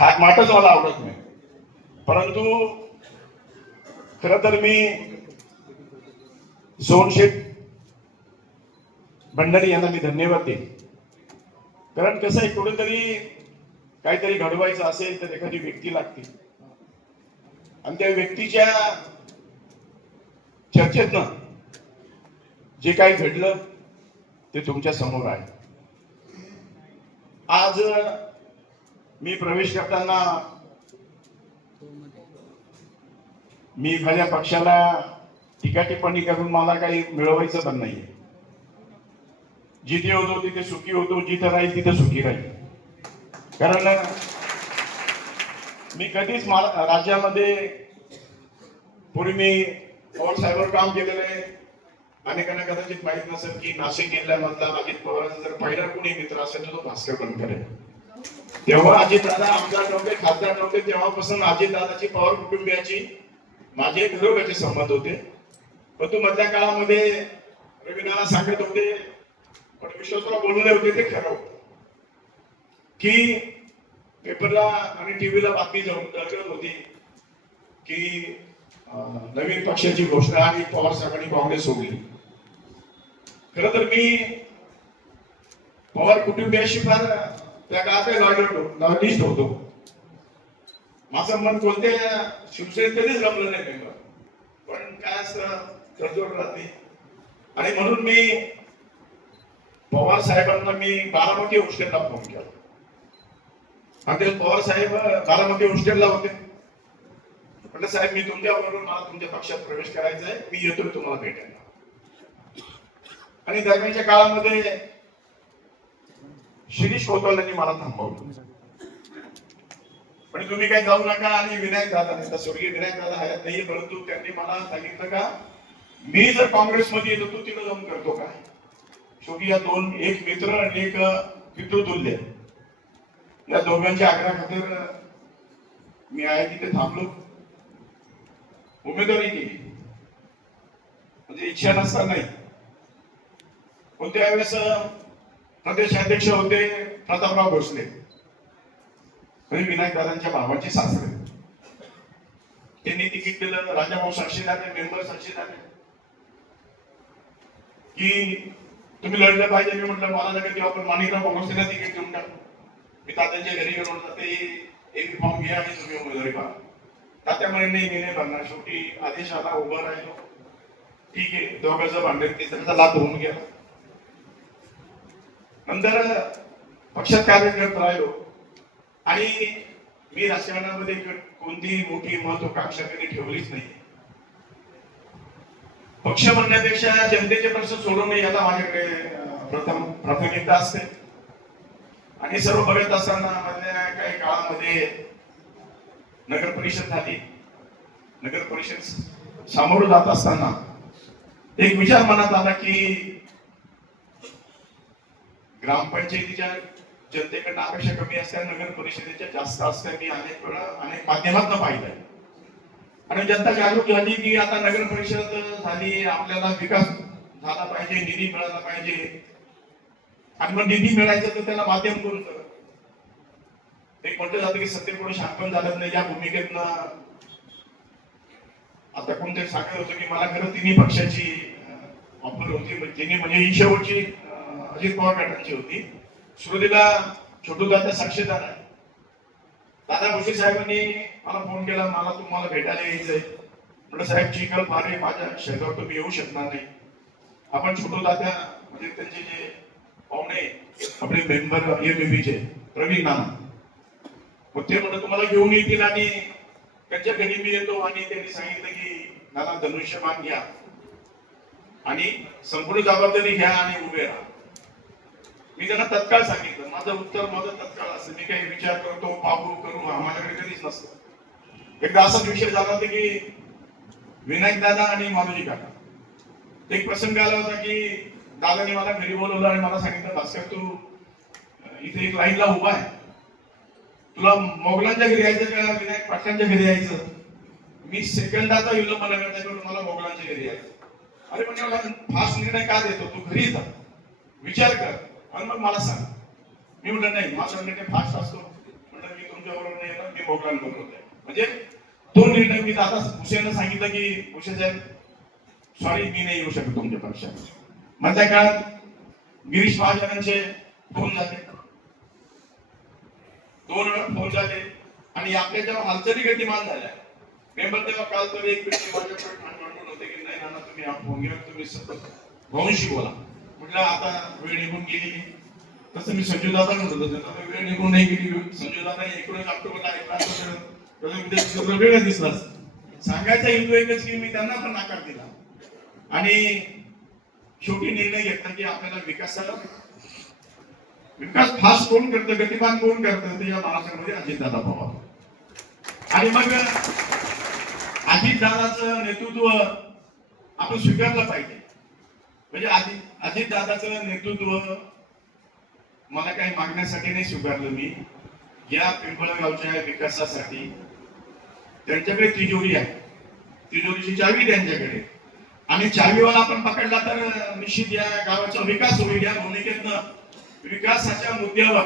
थाटमाटच मला आवडत नाही. परंतु खर तर मी सोनशेठ भंडारी यांना मी धन्यवाद देईन. कारण कसं आहे कुठेतरी काहीतरी घडवायचं असेल तर एखादी व्यक्ती लागते. आणि त्या व्यक्तीच्या चर्चेतनं जे काही घडलं ते तुमच्यासमोर आहे. आज मी प्रवेश करताना मी एखाद्या पक्षाला टीका टिप्पणी करून मला काही मिळवायचं पण नाही जिथे होतो तिथे सुखी होतो जिथे राहील तिथे सुखी राहील. कारण मी कधीच मला राज्यामध्ये पूर्वी मी पवार साहेबांवर काम केलेलं आहे. अनेकांना कदाचित माहीत नसेल की नाशिक जिल्ह्यामधला अजित पवारांचा जर पहिला कोणी मित्र असेल तर तो भास्कर बनकर आहे. तेव्हा अजित दादा आमदार नव्हते खासदार नव्हते तेव्हापासून अजित दादाची पवार कुटुंबियाची माझे घरोघरचे संबंध होते. परंतु मधल्या काळामध्ये रवींद्राला सांगत होते पण विश्वासला बोलले होते ते खरं होतं. की पेपरला आणि टीव्हीला बातमी जाऊन कळत होती की नवीन पक्षाची घोषणा आणि पवार साहेबांनी काँग्रेस सोडली. खर तर मी पवार कुटुंबियाशी फार त्या काळात लॉयलिस्ट होतो. माझं मन कोणत्या शिवसेनेत कधीच रमलं नाही मेंबर पण काय असं तडजोड राहते. आणि म्हणून मी पवार साहेबांना मी बारामती हॉस्टेलला फोन केला. आणि ते पवार साहेब बारामती हॉस्टेलला होते. म्हटलं साहेब मी तुमच्या बरोबर मला तुमच्या पक्षात प्रवेश करायचा आहे. मी येतोय तुम्हाला भेटायला. आणि दरम्यानच्या काळामध्ये शिरीष कोतवालांनी मला थांबवलं. पण तुम्ही काही जाऊ नका आणि विनायक दादा नाही तर स्वर्गीय विनायक दादा हयात नाहीये परंतु त्यांनी मला सांगितलं का मी जर काँग्रेसमध्ये येतो तू तिथं जाऊन करतो का? शेवटी या दोन एक मित्र आणि एक पितृतुल्य. या दोघांच्या आग्रहा खातर मी आहे तिथे थांबलो. उमेदवारी केली. म्हणजे इच्छा नसता नाही पण त्यावेळेस प्रदेशाध्यक्ष होते प्रतापराव भोसले. म्हणजे विनायक दादांच्या भावाचे सासरे. त्यांनी तिकीट दिलं राजाभाऊ साक्षीदार मेंबर साक्षीदार की तुम्ही लढलं पाहिजे मी म्हटलं मला नका तेव्हा माणिकराव भोसलेला तिकीट देऊन टाकू. मी तात्यांच्या घरी गेलो म्हटलं ते एक फॉर्म घ्या आणि तुम्ही उमेदवारी पहा. तात्या म्हणे नाही मी नाही भरणार. शेवटी आदेश आला उभं राहिलो. ठीक आहे दोघांचं भांडण तिसऱ्याचा लाभ होऊन गेला. नंतर पक्षात कार्य करत राहिलो? आणि मी राजकारणामध्ये कोणतीही मोठी महत्वाकांक्षा कधी ठेवलीच नाही. पक्ष म्हणण्यापेक्षा जनतेचे प्रश्न सोडवणे याला माझ्याकडे प्रथम प्राथमिकता असते. आणि सर्व बघत असताना मधल्या काही काळामध्ये नगर परिषद झाली. नगर परिषद सामोरं जात असताना एक विचार मनात आला की ग्रामपंचायतीच्या जनतेकडनं अपेक्षा कमी असल्या नगर परिषदेच्या जास्त असल्या मी अनेक वेळा अनेक माध्यमात पाहिलंय. आणि जनता जागरूक झाली की आता नगर परिषद झाली आपल्याला विकास झाला पाहिजे निधी मिळाला पाहिजे. आणि मग निधी मिळायचं तर त्याला माध्यम कोणतं ते म्हटलं जातं की सत्य कोणी शांतन झालं नाही या भूमिकेतनं आता कोणतरी सांगत होतं की मला खरं तिन्ही पक्षाची ऑफर होती म्हणजे तिन्ही म्हणजे ही शेवटची अजित पवार गटांची होती. श्रुतीला छोटू दादा साक्षीदार आहे. दादा भुसे साहेबांनी मला फोन केला मला तुम्हाला भेटायला यायचंय. म्हटलं साहेब चिखल फारे माझ्या शहरावर तुम्ही येऊ शकणार नाही. आपण छोटू दादा म्हणजे त्यांचे जे पाहुणे आपले मेंबर एमबीबीचे प्रवीण नाना मग ते म्हणत तुम्हाला घेऊन येतील आणि त्यांच्या घरी मी येतो आणि त्यांनी सांगितलं की नाना धनुष्यमान घ्या. आणि संपूर्ण जबाबदारी घ्या आणि उभे राहा. मी त्यांना तत्काळ सांगितलं. माझं उत्तर माझं तत्काळ असं. मी काही विचार करतो पाहू करू. माझ्याकडे कधीच नसतं. एकदा असाच विषय झाला होता की विनायक दादा आणि माधुजी काका. एक प्रसंग आला होता की दादाने मला घरी बोलवलं आणि मला सांगितलं भास्कर तू इथे एक लाईनला उभा आहे. तुला मोगलांच्या घरी यायचं का? विनायक पाटलांच्या घरी यायचं? मी सेकंदाचा विलंब न करता मला मोगलांच्या घरी यायचं. अरे म्हणजे मला फास्ट निर्णय का देतो? तू घरी जा. विचार कर. आणि मग मला सांग. मी म्हटलं नाही माझा निर्णय फास्ट असतो. म्हटलं मी तुमच्याबरोबर नाही येणार मी प्रोग्राम आहे म्हणजे तो निर्णय मी दादा भुसेनं सांगितलं की भुसे साहेब सॉरी मी नाही येऊ शकत तुमच्या पक्षात. मधल्या काळात गिरीश महाजनांचे फोन झाले. दोन वेळा फोन झाले. आणि आपल्या जेव्हा हालचाली गतिमान झाल्या. मेंबर तेव्हा काल तर एक व्यक्ती माझ्याकडे ठाण मांडून होते की नाही नाना तुम्ही फोन घ्या तुम्ही सतत भाऊंशी बोला. म्हटलं आता वेळ निघून गेली. तसं मी संजू दादा म्हणत होतो वेळ निघून नाही गेली. संजू दादा एकोणीस ऑक्टोबरला ऐकला वेगळं दिसलं. सांगायचा हिंदू एकच की मी त्यांना पण नकार दिला. आणि शेवटी निर्णय घेतला की आपल्याला विकासाला विकास फास्ट कोण करतं गतिमान कोण करतं ते या महाराष्ट्रामध्ये अजितदादा पवार. आणि मग अजितदादाचं नेतृत्व आपण स्वीकारलं पाहिजे. म्हणजे अजित अजितदादाचं नेतृत्व मला काही मागण्यासाठी नाही स्वीकारलं मी. या पिंपळगावच्या विकासासाठी. त्यांच्याकडे तिजोरी आहे. तिजोरीची चावी त्यांच्याकडे. आणि चावीवाला आपण पकडला तर निश्चित या गावाचा विकास होईल. या भूमिकेतनं विकासाच्या मुद्द्यावर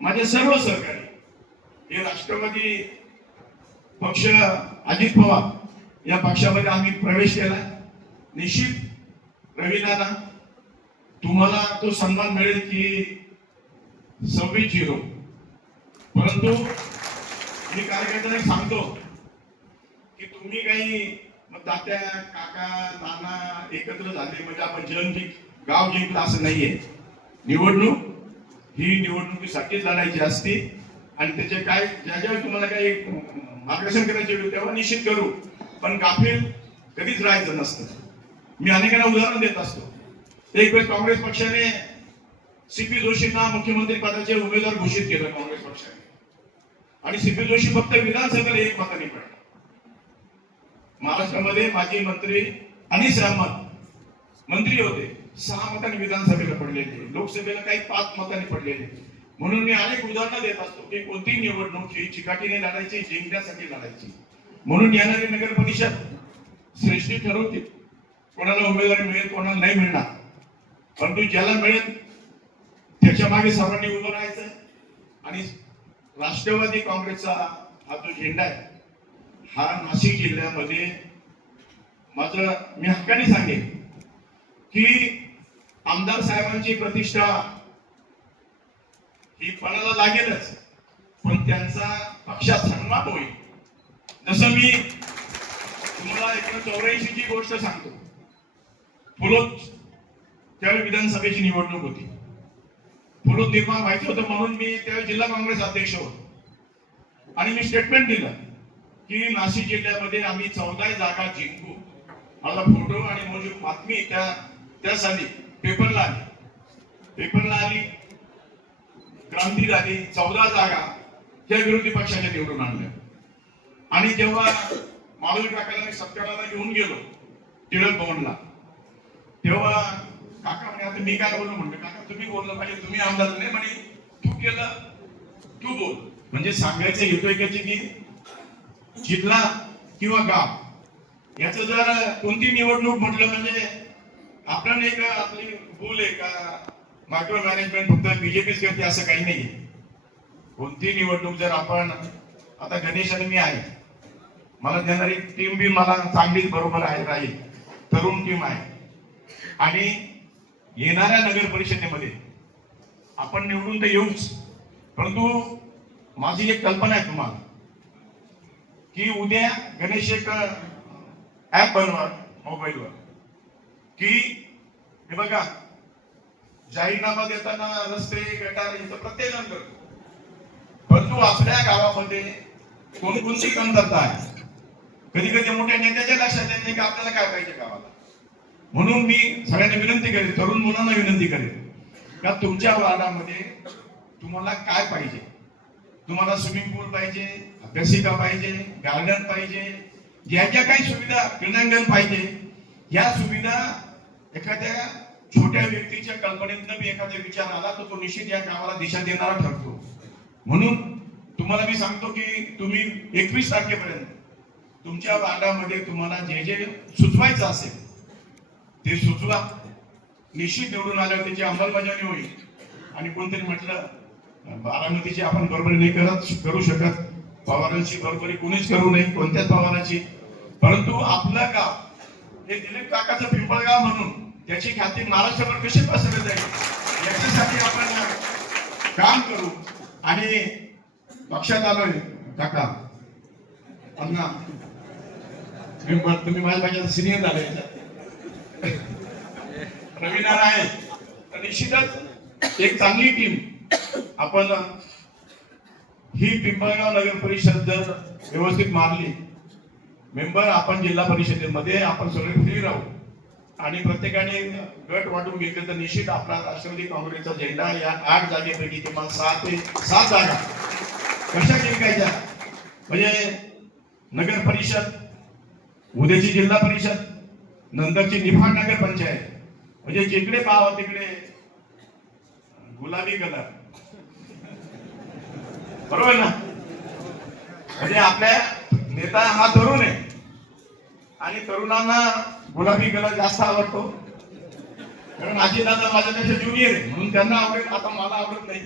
माझे सर्व सहकारी हे राष्ट्रवादी पक्ष अजित पवार या पक्षामध्ये आम्ही प्रवेश केला. निश्चित रविदादा तुम्हाला तो सन्मान मिळेल की सव्वीस झिरो. परंतु मी कार्यकर्त्यांना सांगतो की तुम्ही काही मग तात्या काका नाना एकत्र झाले म्हणजे आपण जन गाव जिंकलं असं नाहीये. निवडणूक ही निवडणुकीसाठी लढायची असते. आणि त्याचे काय ज्या ज्या तुम्हाला काही मार्गदर्शन करायचे तेव्हा निश्चित करू. पण गाफील कधीच राहायचं नसतं. मी अनेकांना उदाहरण देत असतो. एक वेळेस काँग्रेस पक्षाने सी पी जोशींना मुख्यमंत्री पदाचे उमेदवार घोषित केलं काँग्रेस पक्षाने. आणि सी पी जोशी फक्त विधानसभेला एक मताने पडला महाराष्ट्रामध्ये माजी मंत्री अनिस अहमद मंत्री होते. सहा मतांनी विधानसभेला पडलेले. लोकसभेला काही पाच मतांनी पडलेले. म्हणून मी अनेक उदाहरणं देत असतो की कोणती निवडणूक ही चिकाटीने लढायची जिंकण्यासाठी लढायची. म्हणून येणारी नगर परिषद श्रेष्ठी ठरवतील. कोणाला उमेदवारी मिळेल कोणाला नाही मिळणार. परंतु ज्याला मिळेल त्याच्यामागे सर्वांनी उभं राहायचं. आणि राष्ट्रवादी काँग्रेसचा हा जो झेंडा आहे हा नाशिक जिल्ह्यामध्ये मात्र मी हक्काने सांगेन की आमदार साहेबांची प्रतिष्ठा ही पणाला लागेलच पण त्यांचा पक्षात सन्मान होईल. जसं मी तुम्हाला एकोणीसशे चौऱ्याऐंशी ची गोष्ट सांगतो. फुलोत त्यावेळी विधानसभेची निवडणूक होती. फुलोत निर्माण व्हायचं होतं म्हणून मी त्यावेळी जिल्हा काँग्रेस अध्यक्ष होतो. आणि मी स्टेटमेंट दिलं की नाशिक जिल्ह्यामध्ये आम्ही चौदा जागा जिंकू. माझा फोटो आणि माझी बातमी त्या त्या साली पेपरला आली. पेपरला आली. क्रांती झाली चौदा जागा त्या विरोधी पक्षाने निवडून आणल्या. आणि जेव्हा माधवी काकाला मी सत्काराला घेऊन गेलो टिळक भवनला. तेव्हा काका म्हणे आता मी काय बोललो म्हणतो काका तुम्ही बोललं पाहिजे तुम्ही आमदार नाही म्हणे तू केलं तू बोल. म्हणजे सांगायचं हेतू एकाची की जिल्हा किंवा गाव याचं जर कोणती निवडणूक म्हटलं म्हणजे आपण एक आपली भूल आहे का? मायक्रो मॅनेजमेंट फक्त बीजेपीच करते असं काही नाही कोणती निवडणूक जर आपण आता गणेश आणि मी आहे. मला देणारी टीम बी मला चांगलीच बरोबर आहे राहील. तरुण टीम आहे. आणि येणाऱ्या नगर परिषदेमध्ये आपण निवडून तर येऊच. परंतु माझी एक कल्पना आहे तुम्हाला की उद्या गणेश एक ऍप बनवा मोबाईलवर की हे बघा जाहीरनामा देताना रस्ते गटार इथं प्रत्येक जण करतो. परंतु आपल्या गावामध्ये कोणकोणती कमतरता आहे? कधी कधी मोठ्या नेत्याच्या लक्षात येत नाही की आपल्याला काय पाहिजे गावाला. म्हणून मी सगळ्यांना विनंती करेन तरुण मुलांना विनंती करेन का तुमच्या वार्डामध्ये तुम्हाला काय पाहिजे? तुम्हाला स्विमिंग पूल पाहिजे अभ्यासिका पाहिजे गार्डन पाहिजे ज्या ज्या काही सुविधा क्रीडांगण पाहिजे या सुविधा एखाद्या छोट्या व्यक्तीच्या कल्पनेतनं मी एखादा विचार आला तर तो निश्चित या गावाला दिशा देणारा ठरतो. म्हणून तुम्हाला मी सांगतो की तुम्ही एकवीस तारखेपर्यंत तुमच्या वार्डामध्ये तुम्हाला जे जे सुचवायचं असेल ते सुचवा. निश्चित निवडून आल्यावर त्याची अंमलबजावणी होईल. आणि कोणतरी म्हटलं बारामतीची आपण बरोबरी नाही करत करू शकत. पवारांची बरोबरी कोणीच करू नये कोणत्याच पवारांची. परंतु आपलं गाव हे दिलीप काकाचं पिंपळगाव म्हणून त्याची ख्याती महाराष्ट्रभर कशी पसरली जाईल? याच्यासाठी आपण काम करू. आणि पक्षात आलोय काका अन्ना तुम्ही माझ्या माझ्या सिनियर झाले रवीना आहे तर निश्चितच एक चांगली टीम आपण ही पिंपळगाव नगर परिषद जर व्यवस्थित मारली मेंबर आपण जिल्हा परिषदेमध्ये आपण सगळे फ्री राहू. आणि प्रत्येकाने गट वाटून घेतले तर निश्चित आपला राष्ट्रवादी काँग्रेसचा झेंडा या आठ जागेपैकी किमान सहा ते सात जागा. कशा जिंकायच्या? म्हणजे नगर परिषद उद्याची जिल्हा परिषद नंतरची निफाड नगर पंचायत. म्हणजे जिकडे पाहावं तिकडे गुलाबी कलर. बरोबर ना? म्हणजे आपल्या नेता हा तरुण आहे. आणि तरुणांना गुलाबी कलर जास्त आवडतो. कारण आजीदादा माझ्यापेक्षा ज्युनियर आहे. म्हणून त्यांना आवडेल आता मला आवडत नाही.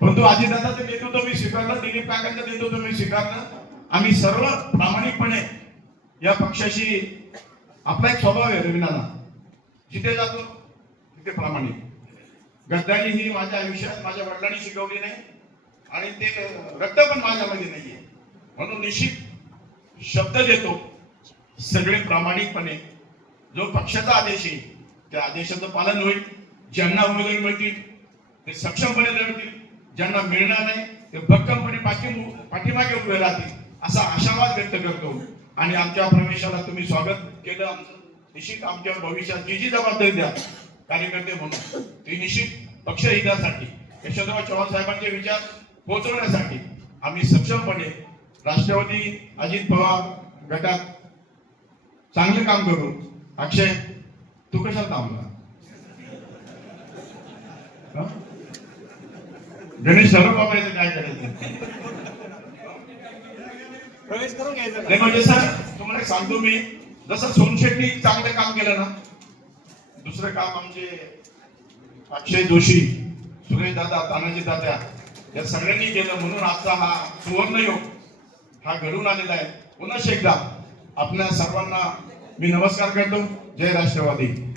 परंतु आजीदादाचं नेतृत्व मी स्वीकारलं दिलीप काकांचं नेतृत्व मी स्वीकारलं. आम्ही सर्व प्रामाणिकपणे या पक्षाशी आपला एक स्वभाव आहे रवीनाला. जिथे जातो तिथे प्रामाणिक. गद्दारी ही माझ्या आयुष्यात माझ्या वडिलांनी शिकवली नाही आणि ते रक्त पण माझ्यामध्ये नाहीये. म्हणून निश्चित शब्द देतो सगळे प्रामाणिकपणे. जो पक्षाचा आदेश आहे त्या आदेशाचं पालन होईल. ज्यांना उमेदवारी मिळतील ते सक्षमपणे लढतील. ज्यांना मिळणार नाही ते भक्कमपणे पाठी पाठीमागे उभे राहतील असा आशावाद व्यक्त करतो. आणि आमच्या प्रवेशाला तुम्ही स्वागत केलं निश्चित आमच्या भविष्यात जी जी जबाबदारी द्या कार्यकर्ते म्हणून. ती निश्चित पक्षहितासाठी यशवंतराव चव्हाण साहेबांचे विचार पोहोचवण्यासाठी आम्ही सक्षमपणे राष्ट्रवादी अजित पवार गटात चांगले काम करू. अक्षय तू कशात थांबला? हं? गणेश सर्व बाबायचं काय करायचं प्रवेश करून घ्यायचा म्हणजे सर तुम्हाला सांगतो मी. जसं सोनशेट्टी चांगलं काम केलं ना दुसरं काम आमचे अक्षय जोशी सुरेश दादा तानाजी दादा या सगळ्यांनी केलं म्हणून आजचा हा सुवर्ण योग हा घडून आलेला आहे. पुन्हा एकदा आपल्या सर्वांना मी नमस्कार करतो. जय राष्ट्रवादी.